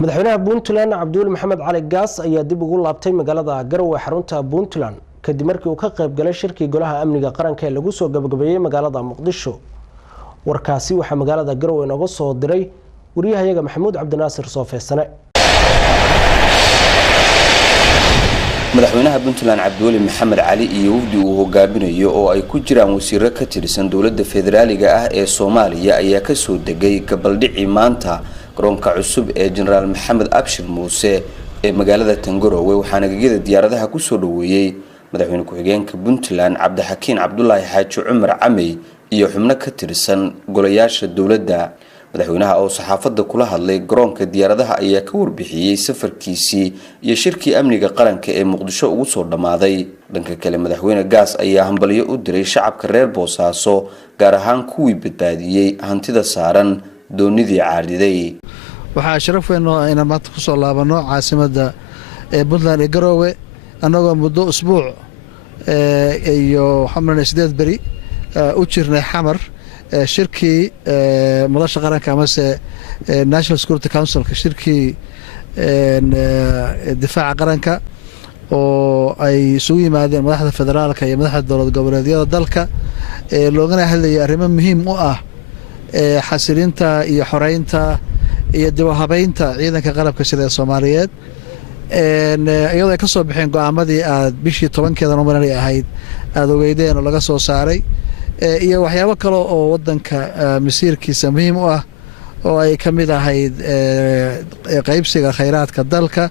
madaxweynaha Puntland Cabduul Maxamed Cali Gaas ayaa dib ugu laabtay magaalada Garowe xarunta Puntland kadib markii uu ka qayb galay shirkii golaha amniga qaranka ee lagu soo gabagabeeyay magaalada Muqdisho. warkaasi waxa magaalada Garowe inaga soo diray wariyahayaga Maxamuud Cabdinaasir Soofeysane. madaxweynaha Puntland Cabduul Maxamed Cali iyo wafdi uu hogaaminayo oo ay ku jiraan wasiirro ka tirsan dawladda federaaliga ah ee Soomaaliya ayaa ka soo degay gabaldhici maanta garoonka cusub ee General Maxamed Abshir Muuse ee magaalada Garowe waxaana gegida diyaaradaha ku soo dhaweeyay madaxweyne ku-xigeenka Puntland Cabdixakiin Cabdullaahi Xaaji Cumar Camey iyo xubno ka tirsan golayaasha dawladda. madaxweynaha oo saxaafadda kula hadlay garoonka diyaaradaha ayaa ka warbixiyay safarkiisii iyo shirkii amniga qaranka ee Muqdisho ugu soo dhamaaday. dhanka kale madaxweyne Gaas ayaa hambalyo u diray shacabka reer Boosaaso gaar ahaan kuwii badbaadiyay hantida saaran doonidii caariday. waxaa sharaf weyn oo inaan maanta ku soo laabano caasimadda Puntland ee Garowe anagoo muddo usbuuc iyo xamrana 8 bari u jirnay xamar shirkii madasha qaranka amase National Security Council shirkii difaaca qaranka oo ay isugu yimaadeen madaxda federaalka iyo madaxda dowlad goboleedyada dalka loogana hadlayay arrimo muhiim u ah xasilinta iyo xoreynta iyo dib u habeynta ciidanka qalabka sida Soomaaliyeed iyadoo ay ka soo bixeen go'aamadii aad bishii 10keeda November ahayd aad ogeydeen oo laga soo saaray iyo waxyaabo kale oo wadanka masiirkiisa muhiim u ah oo ay kamid ahayd qaybsiga kheyraadka dalka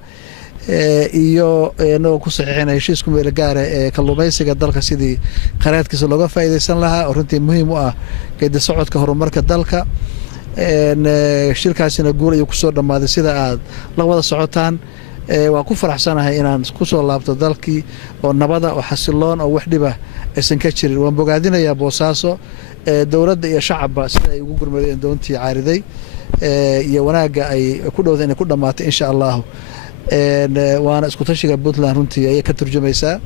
iyo inoo ku saxiixinay heshiisku meel gaar ah ee kalluumaysiga dalka sidii kheyraadkiisa looga faa'iideysan lahaa oo runtii muhiim u ah geedi socodka horumarka dalka shirkaasina guul ay ku soo dhamaaday sida aad la wada socotaan waa ku faraxsanahay inaan ku soo laabto dalkii oo nabada oo xasiloon oo wax dhiba aysan ka jirin. waan bogaadinayaa Boosaaso dawladda iyo shacabka sida ay ugu gurmadeen doontii caariday iyo wanaaga ay ku dhowdeen inay ku dhamaato insha Allah. waana isku tashiga Puntland runtii ay ka turjumaysaa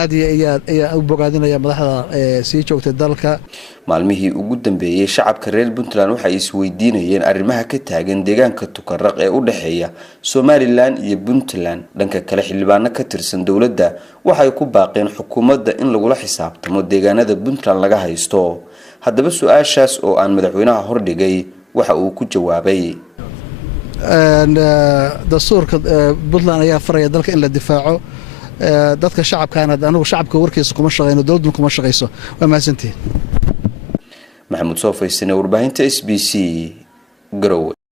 aad iyo u bogaadinaya madaxda sii joogtay dalka. maalmihii ugu dambeeyay shacabka reer Puntland waxay isweydiinayeen arrimaha ka taagan deegaanka Tukarraq ee u dhaxeeya Somaliland iyo Puntland. dhanka kale xildhibaano ka tirsan dawladda waxay ku baaqeen xukuumadda in lagu la xisaabtamo deegaanada Puntland laga haysto. haddaba su'aashaas oo aan madaxweynaha hordhigay waxa uu ku jawaabay dastuurka Puntland ayaa faraya dalka in la difaaco dadka shacabkaana anigu shacabka warkiisa kuma shaqeyno dawladdu kuma shaqeyso. waa mahadsantihiin. Maxamuud Soofeysane warbaahinta SBC Garowe.